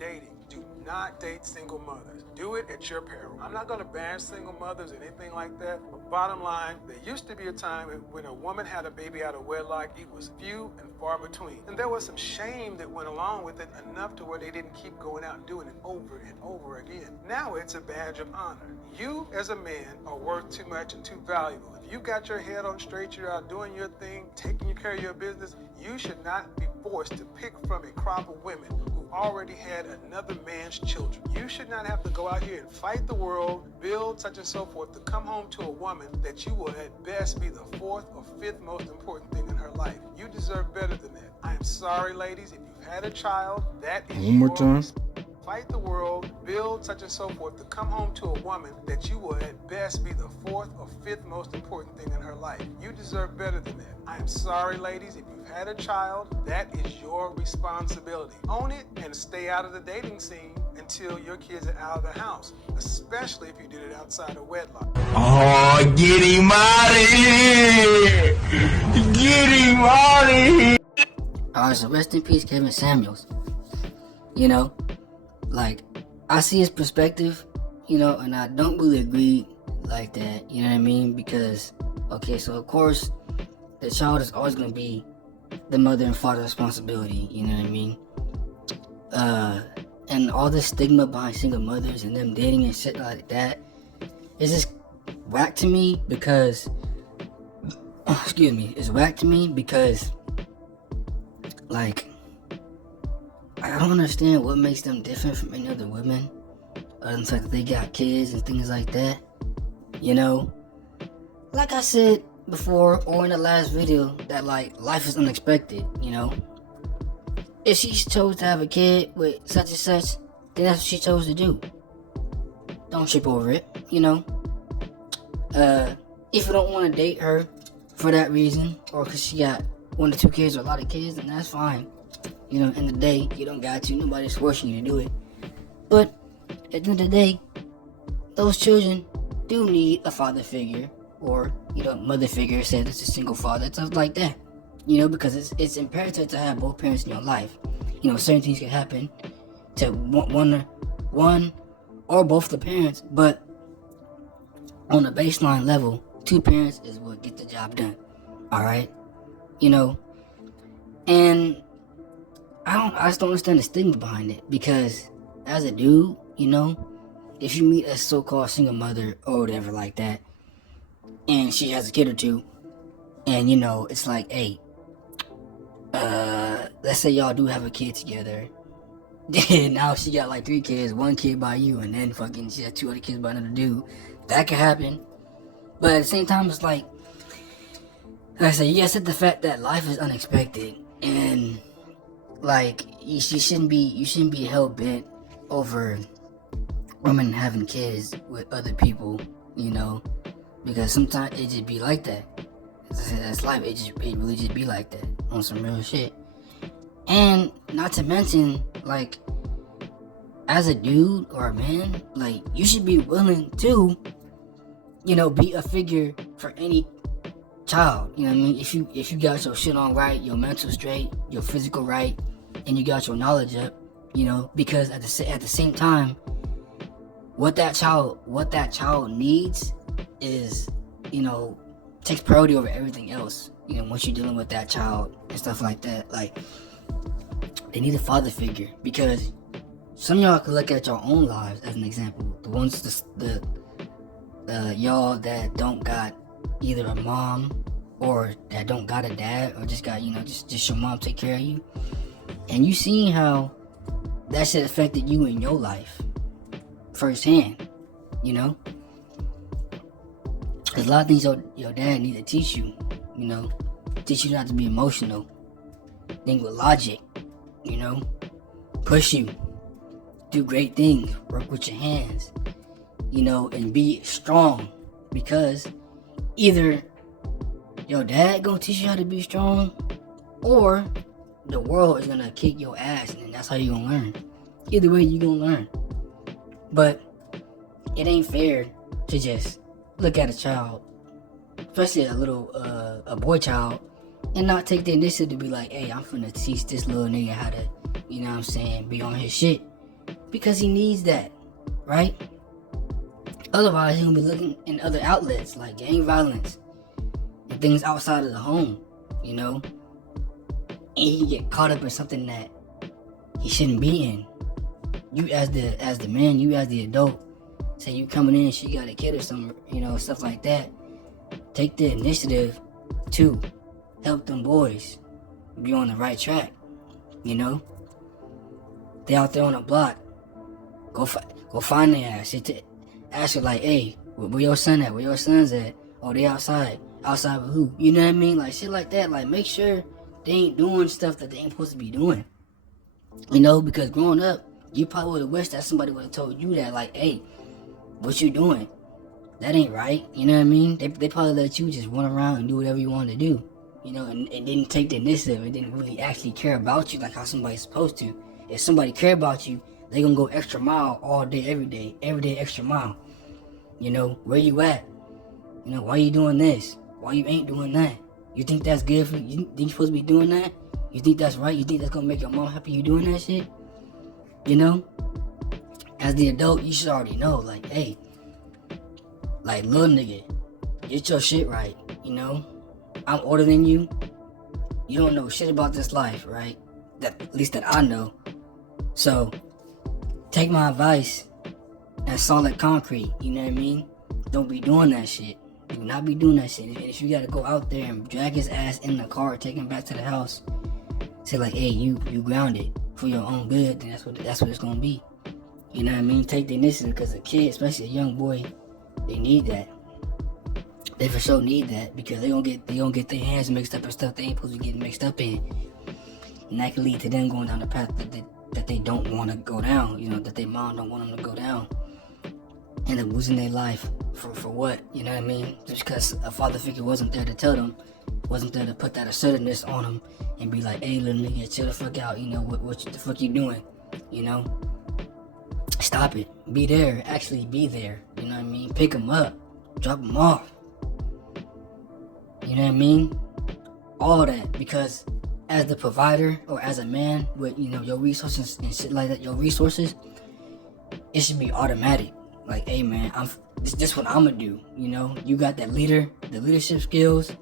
dating, do not date single mothers. Do it at your peril. I'm not going to bash single mothers or anything like that, but bottom line, there used to be a time when a woman had a baby out of wedlock, it was few and far between. And there was some shame that went along with it, enough to where they didn't keep going out and doing it over and over again. Now it's a badge of honor. You, as a man, are worth too much and too valuable. If you got your head on straight, you're out doing your thing, taking care of your business, you should not be forced to pick from a crop of women who already had another man's children. You should not have to go out here and fight the world, build such and so forth, to come home to a woman that you will at best be the fourth or fifth most important thing in her life. You deserve better than that. I am sorry, ladies, if you've had a child, that is One more time. Fight the world, build such and so forth, to come home to a woman that you will at best be the fourth or fifth most important thing in her life. You deserve better than that. I am sorry, ladies, if you've had a child, that is your responsibility. Own it and stay out of the dating scene until your kids are out of the house, especially if you did it outside of wedlock. Oh, get him out of here! Get him out of here! Alright, so rest in peace, Kevin Samuels. You know, like, I see his perspective, you know, and I don't really agree like that, you know what I mean? Because, okay, so of course, the child is always going to be the mother and father's responsibility, you know what I mean? And all this stigma behind single mothers and them dating and shit like that is just whack to me because, excuse me, it's whack to me because, like, I don't understand what makes them different from any other women. Other than the fact that they got kids and things like that. You know? Like I said before or in the last video, that like life is unexpected, you know? If she chose to have a kid with such and such, then that's what she chose to do. Don't trip over it, you know? If you don't want to date her for that reason, or because she got 1 to 2 kids or a lot of kids, then that's fine. You know, in the day, you don't got to. Nobody's forcing you to do it. But at the end of the day, those children do need a father figure, or, you know, mother figure, said it's a single father, stuff like that. You know, because it's imperative to have both parents in your life. You know, certain things can happen to one or both the parents, but on a baseline level, 2 parents is what get the job done. Alright? You know, and I just don't understand the stigma behind it, because as a dude, you know, if you meet a so-called single mother or whatever like that, and she has a kid or two, and you know, it's like, hey, let's say y'all do have a kid together, then now she got like 3 kids, 1 kid by you, and then fucking she has 2 other kids by another dude. That could happen, but at the same time, it's like I said, you gotta accept the fact that life is unexpected, and like, you shouldn't be hell-bent over women having kids with other people, you know, because sometimes it just be like that. That's life. It really just be like that on some real shit. And not to mention, like, as a dude or a man, like, you should be willing to, you know, be a figure for any child. You know what I mean? If you got your shit on right, your mental straight, your physical right, and you got your knowledge up, you know, because at the same time, what that child needs is, you know, takes priority over everything else. You know, once you're dealing with that child and stuff like that, like, they need a father figure, because some of y'all could look at your own lives as an example. The ones y'all that don't got either a mom or that don't got a dad, or just got, you know, just your mom take care of you. And you seen how that shit affected you in your life firsthand, you know? There's a lot of things your dad need to teach you, you know? Teach you not to be emotional. Think with logic, you know? Push you. Do great things. Work with your hands, you know, and be strong. Because either your dad gonna teach you how to be strong, or the world is gonna kick your ass, and that's how you gonna learn. Either way, you gonna learn. But it ain't fair to just look at a child, especially a boy child, and not take the initiative to be like, hey, I'm finna teach this little nigga how to, you know what I'm saying, be on his shit. because he needs that, right? Otherwise, he'll be looking in other outlets like gang violence and things outside of the home, you know? And he can get caught up in something that he shouldn't be in. You as the man, you as the adult, say you coming in, she got a kid or something, you know, stuff like that. Take the initiative to help them boys be on the right track, you know? They out there on the block, go find their ass. Ask her like, hey, where your son at? Where your sons at? Oh, they outside. Outside with who? You know what I mean? Like shit like that. Like make sure they ain't doing stuff that they ain't supposed to be doing. You know, because growing up, you probably would have wished that somebody would have told you that, like, hey, what you doing? That ain't right. You know what I mean? They probably let you just run around and do whatever you wanted to do. You know, and didn't take the initiative. It didn't really actually care about you like how somebody's supposed to. If somebody care about you, they gonna go extra mile all day, every day extra mile. You know, where you at? You know, why you doing this? Why you ain't doing that? You think that's good for you? You think you're supposed to be doing that? You think that's right? You think that's gonna make your mom happy you doing that shit? You know? As the adult, you should already know, like, hey, like, little nigga, get your shit right, you know? I'm older than you. You don't know shit about this life, right? That, at least that I know. So, take my advice as solid concrete, you know what I mean? Don't be doing that shit. Do not be doing that shit. And if you gotta go out there and drag his ass in the car, take him back to the house, say like, hey, you grounded for your own good, then that's what it's gonna be. You know what I mean? Take the initiative, because a kid, especially a young boy, they need that. They for sure need that, because they gonna get their hands mixed up in stuff they ain't supposed to be getting mixed up in. And that can lead to them going down the path that they don't want to go down, you know, that their mom don't want them to go down. End up losing their life for what, you know what I mean? Just because a father figure wasn't there to tell them, wasn't there to put that assertiveness on them and be like, hey, little nigga, chill the fuck out, you know, what the fuck you doing, you know? Stop it. Be there. Actually be there, you know what I mean? Pick them up. Drop them off. You know what I mean? All that, because as the provider or as a man with, you know, your resources and shit like that, your resources, it should be automatic. Like, hey man, this what I'm gonna do, you know? You got that the leadership skills,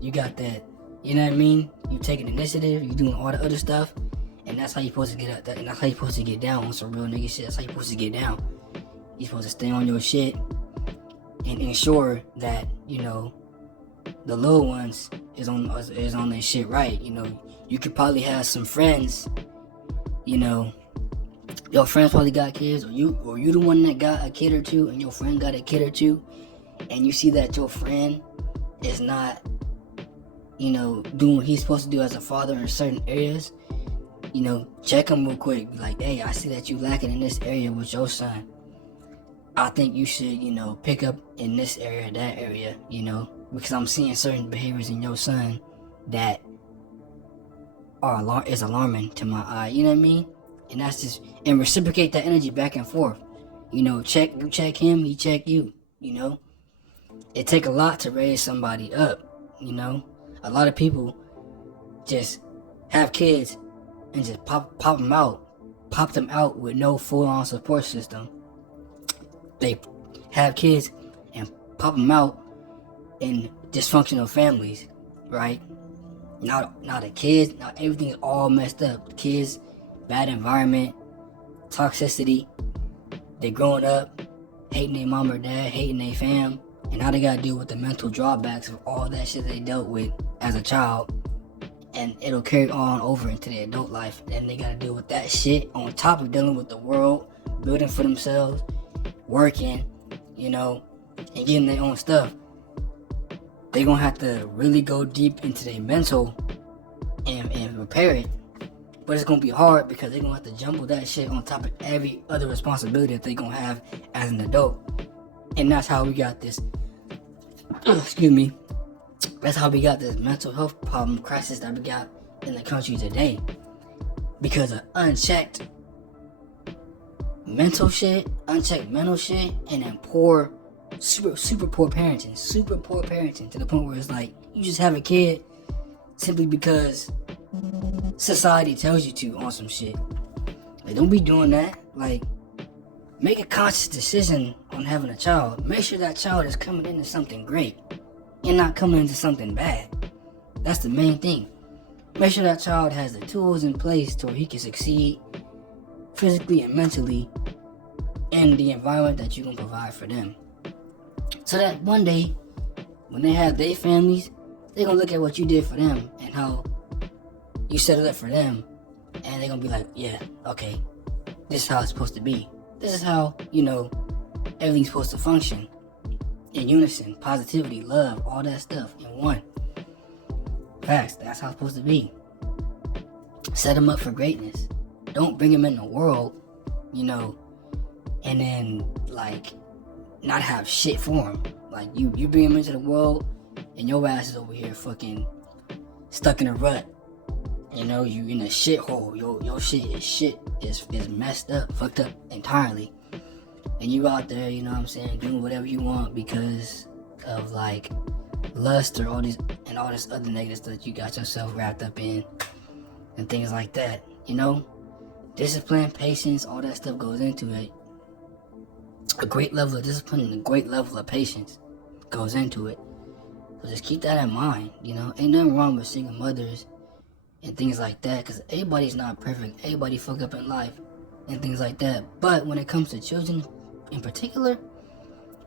you got that, you know what I mean? You taking initiative, you doing all the other stuff, and that's how you supposed to get up, and that's how you supposed to get down on some real nigga shit. That's how you supposed to get down. You supposed to stay on your shit and ensure that, you know, the little ones is on their shit right. You know, you could probably have some friends, you know, your friends probably got kids, or you the one that got a kid or two, and your friend got a kid or two, and you see that your friend is not, you know, doing what he's supposed to do as a father in certain areas. You know, check him real quick. Be like, hey, I see that you lacking in this area with your son. I think you should, you know, pick up in this area, that area, you know, because I'm seeing certain behaviors in your son that is alarming to my eye. You know what I mean? And that's just, and reciprocate that energy back and forth. You know, you check him, he check you. You know, it take a lot to raise somebody up. You know, a lot of people just have kids and just pop them out with no full-on support system. They have kids and pop them out in dysfunctional families, right? Now the kids, now everything is all messed up. The kids, bad environment, toxicity. They growing up, hating their mom or dad, hating their fam, and now they gotta deal with the mental drawbacks of all that shit they dealt with as a child. And it'll carry on over into their adult life. And they gotta deal with that shit on top of dealing with the world, building for themselves, working, you know, and getting their own stuff. They're gonna have to really go deep into their mental and repair it. But it's gonna be hard because they're gonna have to jumble that shit on top of every other responsibility that they're gonna have as an adult. And that's how we got this, excuse me, that's how we got this mental health problem crisis that we got in the country today. Because of unchecked mental shit, and then poor, super poor parenting to the point where it's like, you just have a kid simply because society tells you to on some shit. Like, don't be doing that. Like, make a conscious decision on having a child. Make sure that child is coming into something great and not coming into something bad. That's the main thing. Make sure that child has the tools in place to where he can succeed physically and mentally in the environment that you can provide for them. So that one day, when they have their families, they're gonna look at what you did for them and how you set it up for them, and they're gonna be like, yeah, okay, this is how it's supposed to be. This is how, everything's supposed to function. In unison, positivity, love, all that stuff in one. Facts, that's how it's supposed to be. Set them up for greatness. Don't bring them in the world, and then, not have shit for them. Like, you bring them into the world, and your ass is over here fucking stuck in a rut. You in a shithole. Your shit is messed up, fucked up entirely. And you out there, doing whatever you want because of lust or all this other negative stuff that you got yourself wrapped up in and things like that. Discipline, patience, all that stuff goes into it. A great level of discipline and a great level of patience goes into it. So just keep that in mind. Ain't nothing wrong with single mothers and things like that, because everybody's not perfect. Everybody fuck up in life and things like that. But when it comes to children in particular,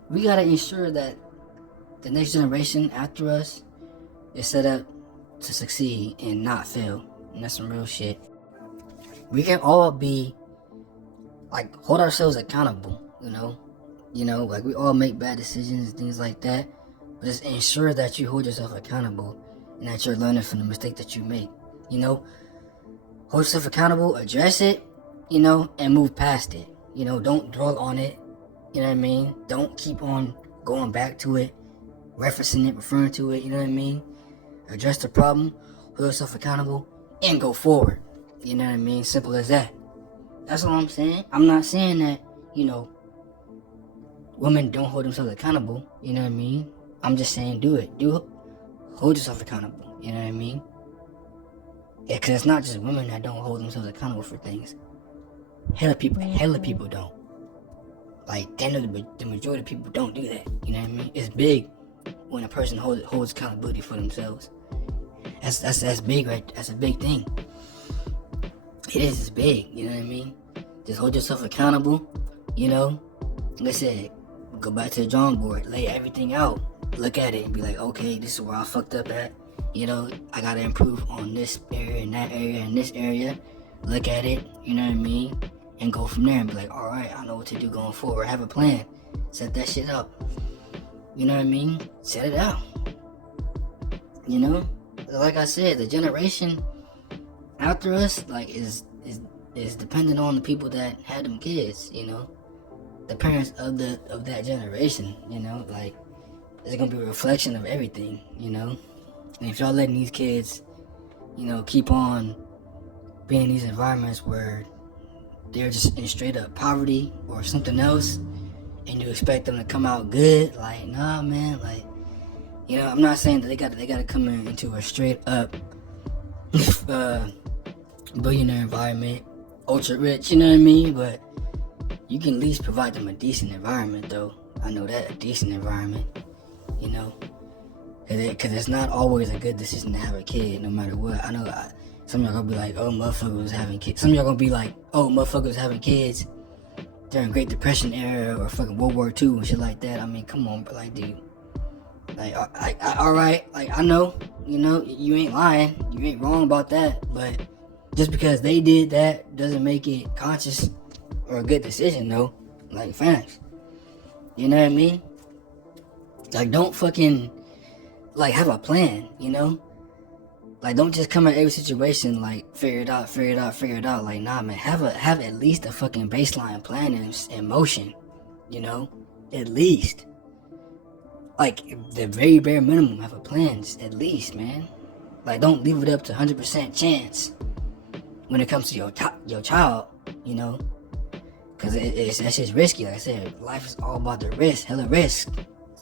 we gotta ensure that the next generation after us is set up to succeed and not fail. And that's some real shit. We can all be hold ourselves accountable, we all make bad decisions and things like that. But just ensure that you hold yourself accountable and that you're learning from the mistake that you make. Hold yourself accountable, address it, and move past it. Don't dwell on it. You know what I mean? Don't keep on going back to it, referencing it, referring to it. You know what I mean? Address the problem, hold yourself accountable, and go forward. You know what I mean? Simple as that. That's all I'm saying. I'm not saying that, women don't hold themselves accountable. You know what I mean? I'm just saying do it. Hold yourself accountable. You know what I mean? Yeah, because it's not just women that don't hold themselves accountable for things. Hella people don't. The majority of people don't do that. You know what I mean? It's big when a person holds accountability for themselves. That's big, right? That's a big thing. It's big, you know what I mean? Just hold yourself accountable, Like I said, go back to the drawing board, lay everything out, look at it and be like, okay, this is where I fucked up at. I gotta improve on this area and that area and this area. Look at it, you know what I mean? And go from there and be like, alright, I know what to do going forward. Have a plan. Set that shit up. You know what I mean? Set it out. Like I said, the generation after us, is dependent on the people that had them kids, the parents of that generation, it's gonna be a reflection of everything, And if y'all letting these kids, keep on being in these environments where they're just in straight up poverty or something else, and you expect them to come out good, nah, man, I'm not saying that they gotta come into a straight up billionaire environment, ultra rich, you know what I mean? But you can at least provide them a decent environment, though. I know that, a decent environment, Because it's not always a good decision to have a kid, no matter what. I know some of y'all gonna be like, oh, motherfucker was having kids. Some of y'all gonna be like, oh, motherfucker was having kids during Great Depression era or fucking World War II and shit like that. I mean, come on, but dude. Alright, I know, you ain't lying. You ain't wrong about that, but just because they did that doesn't make it conscious or a good decision, though. Facts. You know what I mean? Don't fucking, have a plan, don't just come at every situation, figure it out. Nah, man, have at least a fucking baseline plan in motion, at least. The very bare minimum, have a plan, at least, man. Don't leave it up to 100% chance when it comes to your child, because that's just risky. Like I said, life is all about the risk, hella risk.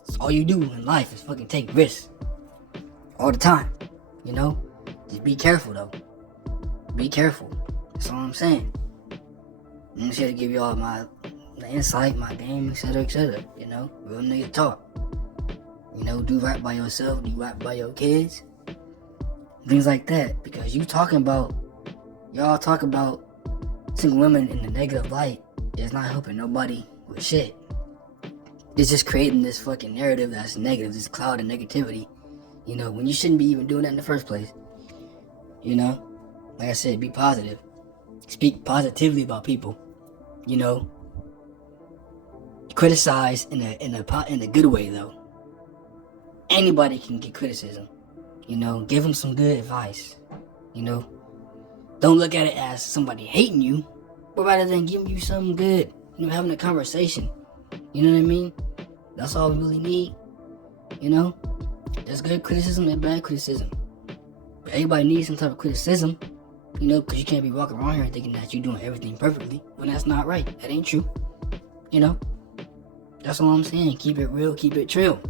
It's all you do in life is fucking take risks all the time, Just be careful, though. Be careful. That's all I'm saying. I'm just here to give y'all my insight, my game, etc., etc. You know, real nigga talk. You know, do right by yourself, do right by your kids, things like that. Because y'all talk about single women in the negative light. It's not helping nobody with shit. It's just creating this fucking narrative that's negative, this cloud of negativity. You know, when you shouldn't be even doing that in the first place. You know, like I said, be positive. Speak positively about people. You know, criticize in a good way though. Anybody can get criticism. You know, give them some good advice. You know, don't look at it as somebody hating you, but rather than giving you something good. You know, having a conversation. You know what I mean? That's all we really need. You know, there's good criticism and bad criticism. But everybody needs some type of criticism. You know, because you can't be walking around here thinking that you're doing everything perfectly when that's not right. That ain't true. You know, that's all I'm saying. Keep it real, keep it trill.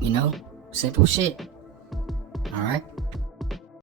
You know, simple shit. Alright?